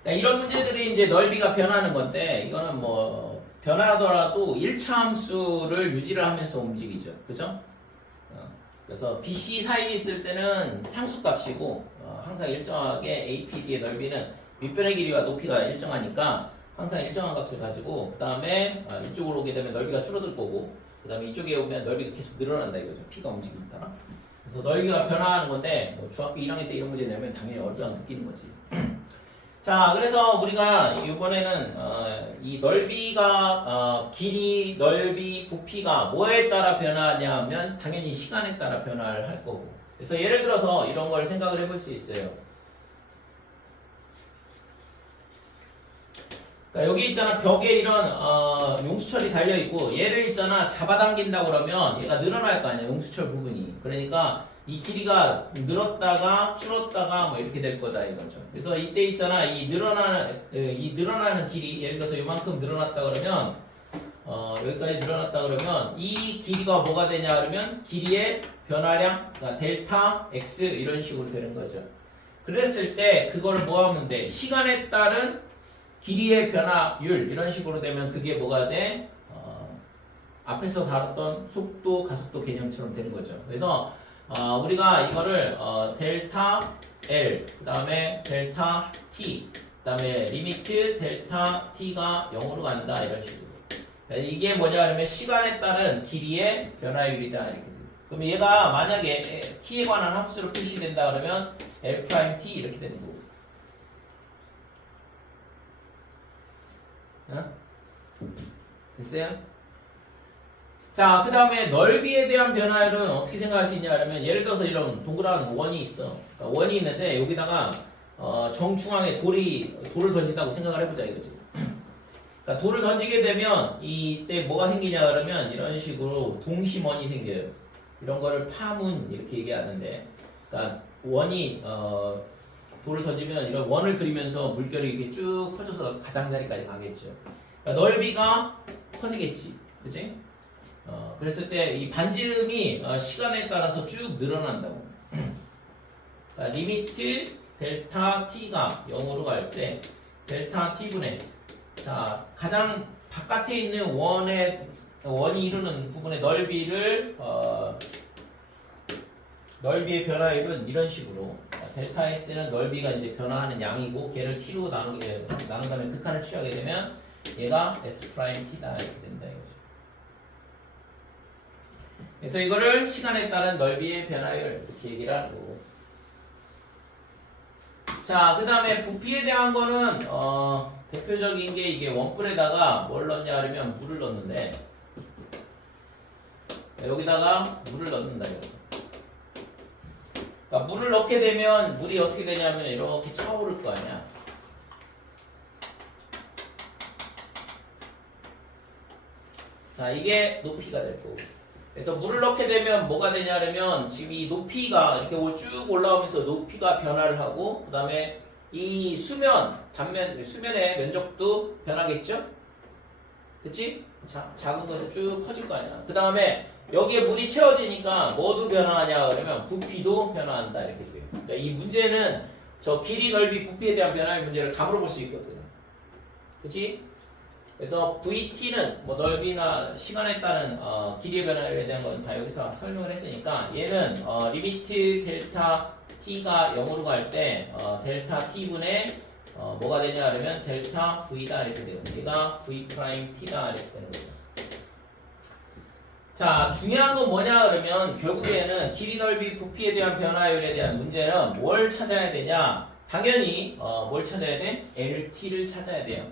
이런 문제들이 이제 넓이가 변하는 건데 이거는 뭐 변하더라도 1차 함수를 유지를 하면서 움직이죠. 그죠? 그래서 BC 사이에 있을 때는 상수값이고 항상 일정하게 APD의 넓이는 밑변의 길이와 높이가 일정하니까 항상 일정한 값을 가지고 그 다음에 이쪽으로 오게 되면 넓이가 줄어들 거고 그 다음에 이쪽에 오면 넓이가 계속 늘어난다 이거죠. P가 움직입니다. 그래서 넓이가 변화하는 건데 뭐 중학교 1학년 때 이런 문제 내면 당연히 어렵다고 느끼는 거지. 자, 그래서 우리가 이번에는 이 넓이가 길이, 넓이, 부피가 뭐에 따라 변하냐 하면 당연히 시간에 따라 변화를 할 거고. 그래서 예를 들어서 이런 걸 생각을 해볼 수 있어요. 그러니까 여기 있잖아 벽에 이런 용수철이 달려 있고 얘를 있잖아 잡아당긴다 그러면 얘가 늘어날 거 아니야 용수철 부분이. 그러니까 이 길이가 늘었다가 줄었다가 뭐 이렇게 될 거다 이거죠. 그래서 이때 있잖아 이 늘어나는 길이 예를 들어서 이만큼 늘어났다 그러면 여기까지 늘어났다 그러면 이 길이가 뭐가 되냐 그러면 길이의 변화량 그러니까 델타 x 이런 식으로 되는 거죠. 그랬을 때 그걸 뭐 하면 돼? 시간에 따른 길이의 변화율 이런 식으로 되면 그게 뭐가 돼? 앞에서 다뤘던 속도 가속도 개념처럼 되는 거죠. 그래서 우리가 이거를 델타 L 그 다음에 델타 T 그 다음에 리미트 델타 T가 0으로 간다 이런 식으로 이게 뭐냐 하면 시간에 따른 길이의 변화율이다 이렇게 됩니다. 그럼 얘가 만약에 T에 관한 함수로 표시된다 그러면 L'T 이렇게 되는 거고 됐어요? 자, 그 다음에 넓이에 대한 변화율은 어떻게 생각할 수 있냐 하면 예를 들어서 이런 동그란 원이 있어. 그러니까 원이 있는데 여기다가 정중앙에 돌을 던진다고 생각을 해보자 이거지. 그러니까 돌을 던지게 되면 이때 뭐가 생기냐 그러면 이런 식으로 동심원이 생겨요. 이런 거를 파문 이렇게 얘기하는데 그러니까 원이 돌을 던지면 이런 원을 그리면서 물결이 이렇게 쭉 퍼져서 가장자리까지 가겠죠. 그러니까 넓이가 커지겠지. 그치? 그랬을 때 이 반지름이 시간에 따라서 쭉 늘어난다고. 그러니까 리미트 델타 t가 0으로 갈 때 델타 t분의 자 가장 바깥에 있는 원이 이루는 부분의 넓이를 넓이의 변화율은 이런 식으로 델타 s는 넓이가 이제 변화하는 양이고 걔를 t로 나눈 다음에 극한을 취하게 되면 얘가 s 프라임 t다 이렇게 된다 이거죠. 그래서 이거를 시간에 따른 넓이의 변화율 이렇게 얘기를 하고 자 그 다음에 부피에 대한 거는 대표적인 게 이게 원뿔에다가 뭘 넣냐 하면 물을 넣는데 여기다가 물을 넣는다 이거. 그러니까 물을 넣게 되면 물이 어떻게 되냐면 이렇게 차오를 거 아니야. 자 이게 높이가 될 거고 그래서 물을 넣게 되면 뭐가 되냐면 지금 이 높이가 이렇게 쭉 올라오면서 높이가 변화를 하고 그 다음에 이 수면의 면적도 변하겠죠? 됐지? 자, 작은 것에서 쭉 커질 거 아니야. 그 다음에 여기에 물이 채워지니까 뭐도 변화하냐 그러면 부피도 변화한다 이렇게 돼요. 그러니까 이 문제는 저 길이, 넓이, 부피에 대한 변화의 문제를 답으로 볼 수 있거든. 그치? 그래서 VT는 뭐 넓이나 시간에 따른 길이의 변화에 대한 건 다 여기서 설명을 했으니까 얘는 리미트 델타 t가 0으로 갈 때 델타 t분의 뭐가 되냐 그러면 델타 v다 이렇게 돼요. 얘가 v 프라임 t다 이렇게 되는 거죠. 자, 중요한 건 뭐냐 그러면 결국에는 길이 넓이 부피에 대한 변화율에 대한 문제는 뭘 찾아야 되냐? 당연히 뭘 찾아야 돼? LT를 찾아야 돼요.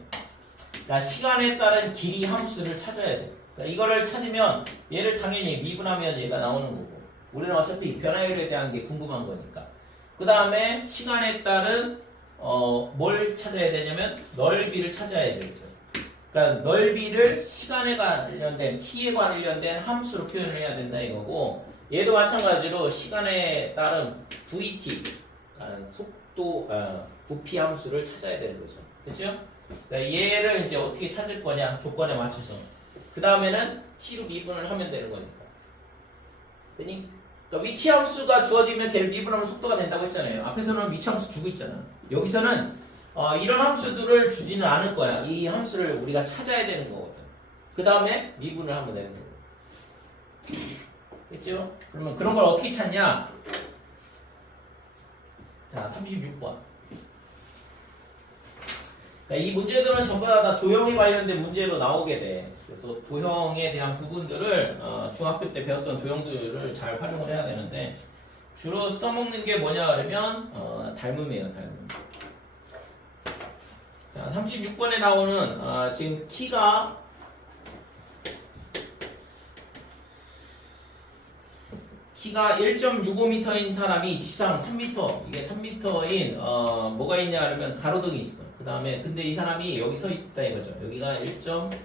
그러니까 시간에 따른 길이 함수를 찾아야 돼. 그러니까 이거를 찾으면 얘를 당연히 미분하면 얘가 나오는 거고. 우리는 어차피 변화율에 대한 게 궁금한 거니까. 그 다음에 시간에 따른 뭘 찾아야 되냐면 넓이를 찾아야 되죠. 그러니까 넓이를 시간에 관련된 t에 관련된 함수로 표현을 해야 된다 이거고, 얘도 마찬가지로 시간에 따른 vt 속도 부피 함수를 찾아야 되는 거죠. 됐죠? 그러니까 얘를 이제 어떻게 찾을 거냐 조건에 맞춰서 그 다음에는 t로 미분을 하면 되는 거니까. 되니? 그러니까 위치 함수가 주어지면 걔를 미분하면 속도가 된다고 했잖아요. 앞에서는 위치 함수 주고 있잖아. 여기서는 이런 함수들을 주지는 않을 거야. 이 함수를 우리가 찾아야 되는 거거든. 그 다음에 미분을 하면 되는 거고. 됐죠? 그러면 그런 걸 어떻게 찾냐? 자, 36번. 그러니까 이 문제들은 전부 다 도형에 관련된 문제로 나오게 돼. 그래서 도형에 대한 부분들을 중학교 때 배웠던 도형들을 잘 활용을 해야 되는데, 주로 써먹는 게 뭐냐 그러면 닮음이에요. 닮음. 자, 36번에 나오는 지금 키가 키가 1.65m인 사람이 지상 3m, 이게 3m인 뭐가 있냐 그러면 가로등이 있어. 그 다음에 근데 이 사람이 여기 서 있다 이거죠. 여기가 1.65m.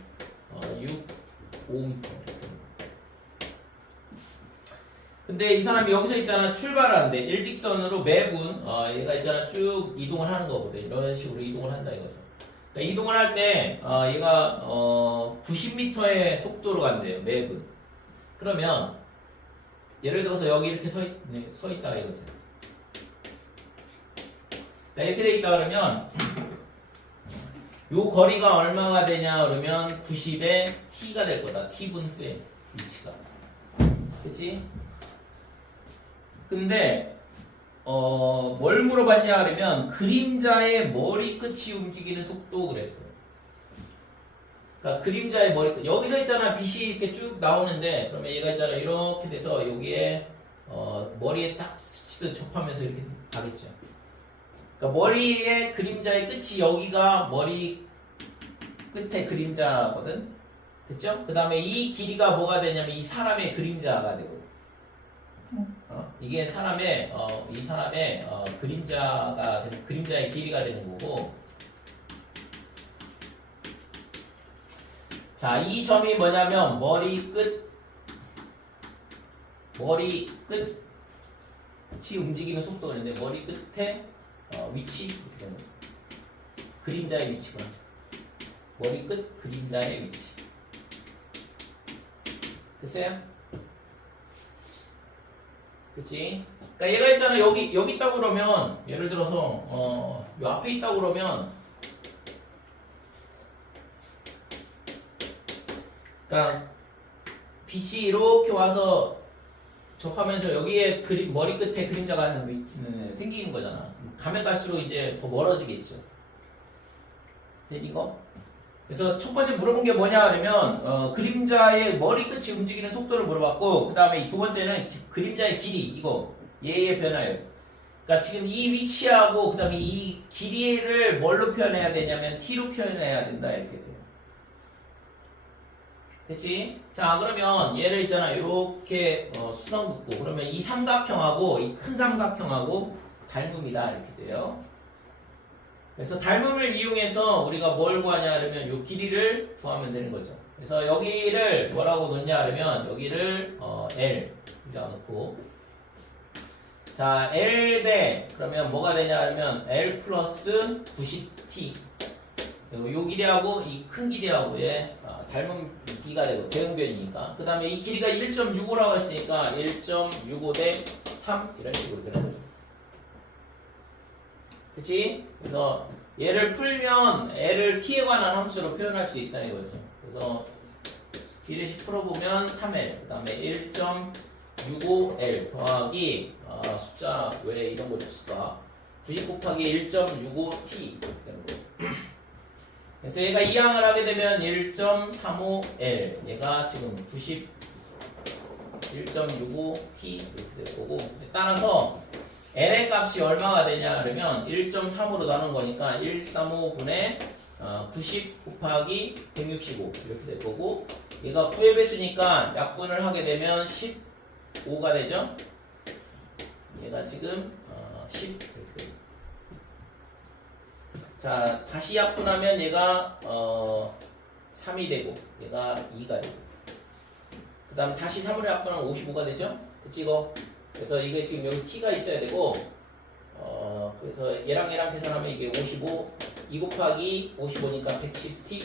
근데 이 사람이 여기서 있잖아. 출발을 한대. 일직선으로 매분 얘가 있잖아. 쭉 이동을 하는 거거든. 이런 식으로 이동을 한다 이거죠. 그러니까 이동을 할 때 얘가 90m의 속도로 간대요. 매분. 그러면 예를 들어서 여기 이렇게 서 있다 이거죠. 그러니까 이렇게 돼 있다 그러면 요 거리가 얼마가 되냐 그러면 90의 t가 될 거다. t분수의 위치가. 그치? 근데 뭘 물어봤냐 그러면 그림자의 머리끝이 움직이는 속도 그랬어요. 그러니까 그림자의 머리끝, 여기서 있잖아. 빛이 이렇게 쭉 나오는데 그러면 얘가 있잖아. 이렇게 돼서 여기에 머리에 딱 스치듯 접하면서 이렇게 가겠죠. 그러니까 머리의 그림자의 끝이 여기가 머리 끝에 그림자거든. 됐죠? 그 다음에 이 길이가 뭐가 되냐면 이 사람의 그림자가 되고, 이게 사람의 이 사람의 그림자가 되는, 그림자의 길이가 되는 거고. 자, 이 점이 뭐냐면 머리끝이 움직이는 속도가 있는데 머리 끝에 위치 이렇게 되는 거죠. 그림자의 위치가 머리끝 그림자의 위치. 됐어요? 그치? 그러니까 얘가 있잖아. 여기 있다 그러면 예를 들어서 요 앞에 있다 그러면, 그러니까 빛이 이렇게 와서 접하면서 여기에 머리 끝에 그림자가 생기는 거잖아. 가면 갈수록 이제 더 멀어지겠죠. 이거? 그래서 첫 번째 물어본 게 뭐냐 그러면 그림자의 머리 끝이 움직이는 속도를 물어봤고, 그 다음에 두 번째는 그림자의 길이, 이거 얘의 변화율. 그러니까 지금 이 위치하고 그 다음에 이 길이를 뭘로 표현해야 되냐면 t로 표현해야 된다 이렇게 돼요. 됐지? 자, 그러면 얘를 있잖아. 이렇게 수성 긋고 그러면 이 삼각형하고 이 큰 삼각형하고 닮음이다 이렇게 돼요. 그래서 닮음을 이용해서 우리가 뭘 구하냐 그러면 요 길이를 구하면 되는 거죠. 그래서 여기를 뭐라고 놓냐 그러면 여기를 L 이라고 놓고, 자, L 대 그러면 뭐가 되냐 그러면 L 플러스 90T, 요 길이하고 이 큰 길이하고의 닮은 비가 되고 대응변이니까, 그 다음에 이 길이가 1.65라고 했으니까 1.65 대 3 이런 식으로 되는 거죠. 그치? 그래서 얘를 풀면 L을 t에 관한 함수로 표현할 수 있다 이거죠. 그래서 비례식 풀어보면 3L 그 다음에 1.65L 더하기 숫자 왜 이런 거 줬을까? 90 곱하기 1.65T 되는 거. 그래서 얘가 이항을 하게 되면 1.35L 얘가 지금 1.65T 이렇게 될 거고, 따라서 L의 값이 얼마가 되냐 그러면 1.3으로 나눈 거니까 135분의 90 곱하기 165 이렇게 될 거고, 얘가 9의 배수니까 약분을 하게 되면 15가 되죠. 얘가 지금 10 이렇게 돼요. 자, 다시 약분하면 얘가 3이 되고 얘가 2가 되고, 그 다음 다시 3으로 약분하면 55가 되죠. 그치 이거? 그래서 이게 지금 여기 t가 있어야 되고, 그래서 얘랑 계산하면 이게 55, 2 곱하기 55니까 110t.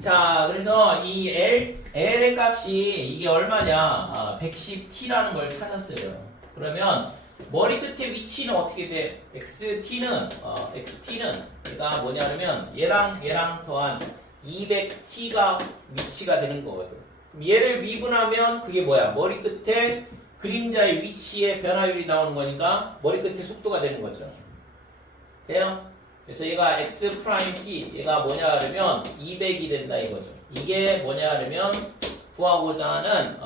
자, 그래서 이 L의 값이 이게 얼마냐? 110t라는 걸 찾았어요. 그러면 머리 끝에 위치는 어떻게 돼? XT는 얘가 뭐냐면 얘랑 더한 200t가 위치가 되는 거거든. 그럼 얘를 미분하면 그게 뭐야? 머리 끝에 그림자의 위치에 변화율이 나오는 거니까 머리 끝에 속도가 되는 거죠. 돼요? 그래서 얘가 x 프라임 t 얘가 뭐냐 그러면 200이 된다 이거죠. 이게 뭐냐 그러면 구하고자 하는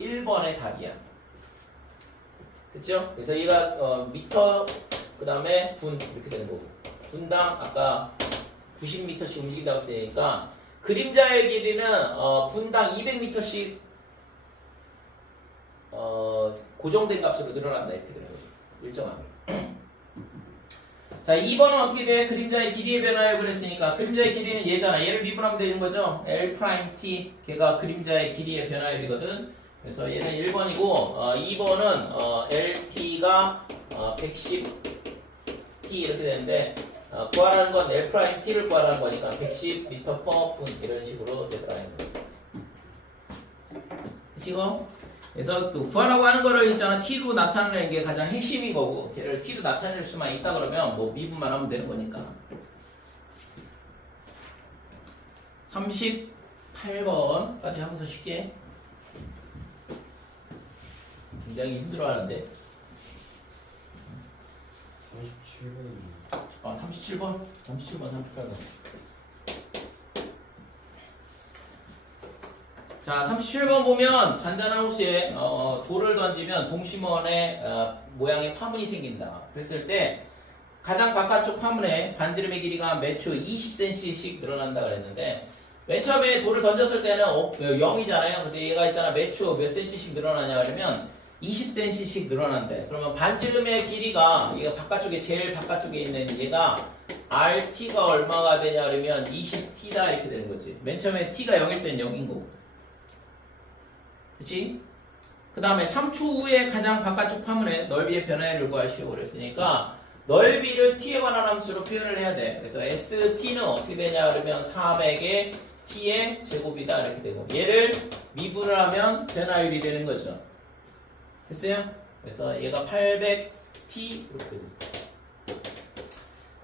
1번의 답이야. 됐죠? 그래서 얘가 미터 그 다음에 분 이렇게 되는 거고, 분당 아까 90m씩 움직인다고 했으니까 그림자의 길이는 분당 200m씩 고정된 값으로 늘어난다 이렇게 되는 거죠. 일정하게. 자, 2번은 어떻게 돼? 그림자의 길이의 변화율 그랬으니까 그림자의 길이는 얘잖아. 얘를 미분하면 되는 거죠. L 프라임 t 걔가 그림자의 길이의 변화율이거든. 그래서 얘는 1번이고 2번은 LT가 110t 이렇게 되는데 구하라는 건 L 프라임 t를 구하라는 거니까 110m per 분 이런 식으로 되더라. 그치고? 그래서 그 구하라고 하는 거를 있잖아. t로 나타내는 게 가장 핵심인 거고, 걔를 t로 나타낼 수만 있다 그러면 뭐 미분만 하면 되는 거니까. 38번까지 하고서 쉽게. 굉장히 힘들어하는데. 37번입니다. 37번? 38번. 자, 37번 보면 잔잔한 호수에 돌을 던지면 동심원의 모양의 파문이 생긴다. 그랬을 때 가장 바깥쪽 파문에 반지름의 길이가 몇 초 20cm씩 늘어난다 그랬는데, 맨 처음에 돌을 던졌을 때는 0이잖아요. 근데 얘가 있잖아. 몇 초 몇 cm씩 늘어나냐 그러면 20cm씩 늘어난대. 그러면 반지름의 길이가 얘가 바깥쪽에 제일 바깥쪽에 있는 얘가 RT가 얼마가 되냐 그러면 20T다 이렇게 되는 거지. 맨 처음에 T가 0일 땐 0인 거고. 그치? 그 다음에 3초 후에 가장 바깥쪽 파문의 넓이의 변화율을 구하시오 그랬으니까 넓이를 t에 관한 함수로 표현을 해야 돼. 그래서 ST는 어떻게 되냐 그러면 400의 t의 제곱이다 이렇게 되고, 얘를 미분을 하면 변화율이 되는 거죠. 됐어요? 그래서 얘가 800t 이렇게 되고,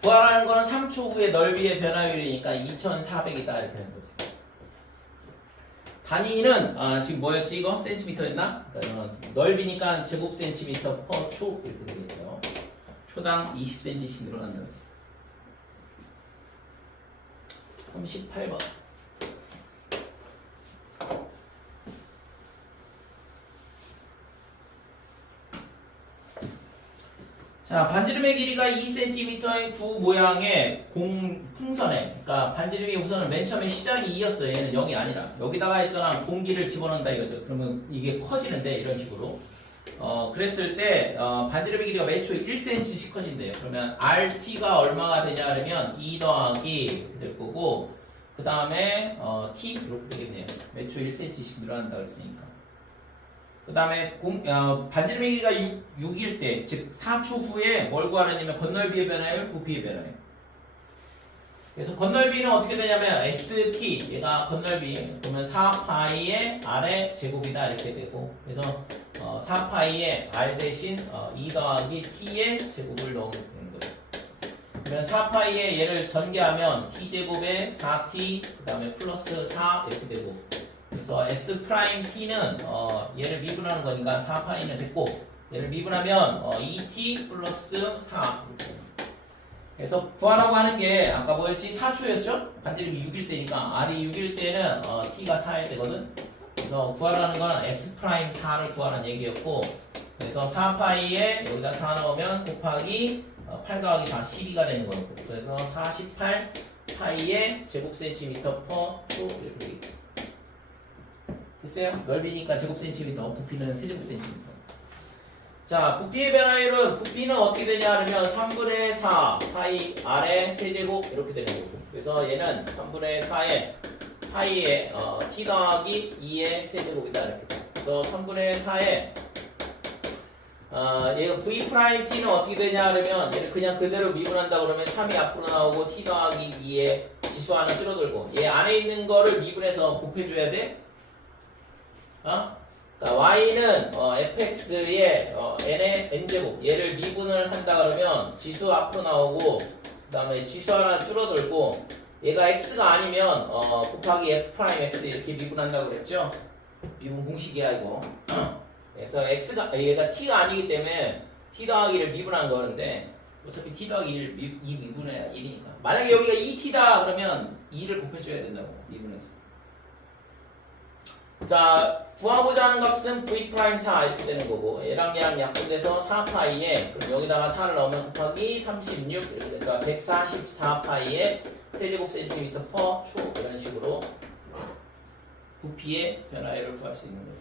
구하라는 거는 3초 후에 넓이의 변화율이니까 2400이다 이렇게 되는 거죠. 단위는 지금 뭐였지 이거? 센티미터였나? 그러니까 넓이니까 제곱 센티미터 퍼 초 이렇게 되겠죠. 초당 20cm씩 늘어난다고 했어요. 38번. 자, 반지름의 길이가 2cm인 구 모양의 풍선에, 그러니까 반지름이 우선은 맨 처음에 시작이 2였어요. 얘는 0이 아니라. 여기다가 있잖아. 공기를 집어넣는다 이거죠. 그러면 이게 커지는데 이런 식으로. 그랬을 때 반지름의 길이가 매초 1cm씩 커진대요. 그러면 RT가 얼마가 되냐 그러면 2 더하기 이렇게 될 거고, 그 다음에 T 이렇게 되겠네요. 매초 1cm씩 늘어난다 그랬으니까. 그 다음에 반지름의 길이가 6일 때, 즉 4초 후에 뭘 구하려냐면 건널비의 변화율, 부피의 변화율. 그래서 건널비는 어떻게 되냐면 ST, 얘가 건널비 보면 4파이의 R의 제곱이다 이렇게 되고, 그래서 4파이의 R 대신 2 더하기 T의 제곱을 넣으면 되는 거예요. 그러면 4파이에 얘를 전개하면 t제곱에 4t 그 다음에 플러스 4 이렇게 되고 그래서 s 프라임 t는 얘를 미분하는 거니까 4파이는 됐고 얘를 미분하면 2t 플러스 4 이렇게 됩니다. 그래서 구하라고 하는 게 아까 뭐였지? 4초였죠? 반대로 6일 때니까 r이 6일 때는 t가 4일 때거든. 그래서 구하라는 건 s 프라임 4를 구하라는 얘기였고 그래서 4파이에 여기다 4 넣으면 곱하기 8 더하기 4 12가 되는 거고 그래서 48 파이에 제곱 센티미터 퍼 초 이렇게 되겠죠. 됐어요? 넓이니까 제곱 센티미터, 부피는 세제곱 센티미터. 자, 부피의 변화율은 부피는 어떻게 되냐 하면 3분의 4 파이 r의 세제곱 이렇게 되는 거고 그래서 얘는 3분의 4에 파이에 t 더하기 2의 세제곱이다 이렇게 돼. 그래서 3분의 4에 얘가 v 프라임 t는 어떻게 되냐 그러면 얘를 그냥 그대로 미분한다 그러면 3이 앞으로 나오고 t 더하기 2의 지수 하나 줄어들고 얘 안에 있는 거를 미분해서 곱해줘야 돼. y는 fx의 n의 n제곱 얘를 미분을 한다 그러면 지수 앞으로 나오고 그 다음에 지수 하나 줄어들고 얘가 x가 아니면 곱하기 f 프라임 x 이렇게 미분한다고 그랬죠. 미분 공식이야 이거. 그래서 x가 얘가 t가 아니기 때문에 t 더하기를 미분한 거는데 어차피 t 더하기 1 2 미분해야 1이니까 만약에 여기가 2t다 그러면 2를 곱해줘야 된다고 미분해서. 자 구하고자 하는 값은 v 프라임 4 이렇게 되는 거고 얘랑 얘랑 약분돼서 4파이에 그럼 여기다가 4를 넣으면 곱하기 36 이렇게 되니까 144파이에 세제곱 센티미터 퍼 초 이런 식으로 부피의 변화율을 구할 수 있는 거죠.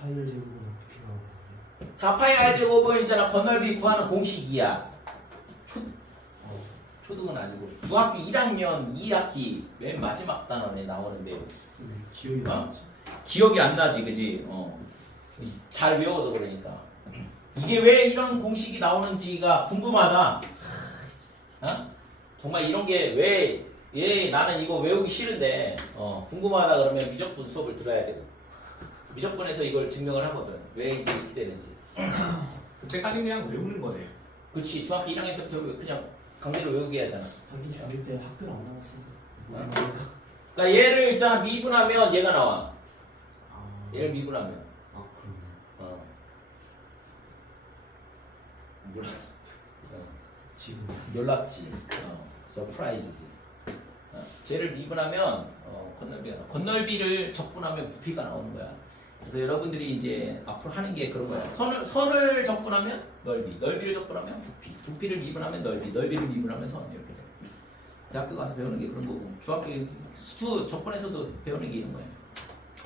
4파이를 제곱은 어떻게 나오는 거예요? 4파이 r 제곱은 있잖아 건널비 구하는 공식이야. 초등은 아니고 중학교 1학년 2학기 맨 마지막 단원에 나오는데 기억이 나지. 기억이 안 나지 그지? 잘 외워도 그러니까 이게 왜 이런 공식이 나오는지가 궁금하다. 정말 이런 게 왜 나는 이거 외우기 싫은데 궁금하다 그러면 미적분 수업을 들어야 되고 미적분에서 이걸 증명을 하거든. 왜 이렇게 되는지. 그때까지 그냥 외우는 거네요. 그치 중학교 1학년 때부터 그냥 강제로 외우게 하잖아. 하긴 중일 때 학교를 안 나갔으니까. 그러니까 얘를 있잖아 미분하면 얘가 나와. 아, 얘를 미분하면 그러네. 몰라. 지금 놀랍지. 서프라이즈지. 쟤를 미분하면 건널비가 나와. 건널비를 적분하면 부피가 나오는 거야. 그래서 여러분들이 이제 앞으로 하는 게 그런 거야. 선을 적분하면 넓이, 넓이를 적분하면 부피, 부피를 미분하면 넓이, 넓이를 미분하면 선 이렇게 돼. 대학교 가서 배우는 게 그런 거고 중학교 수투 적분에서도 배우는 게 이런 거야.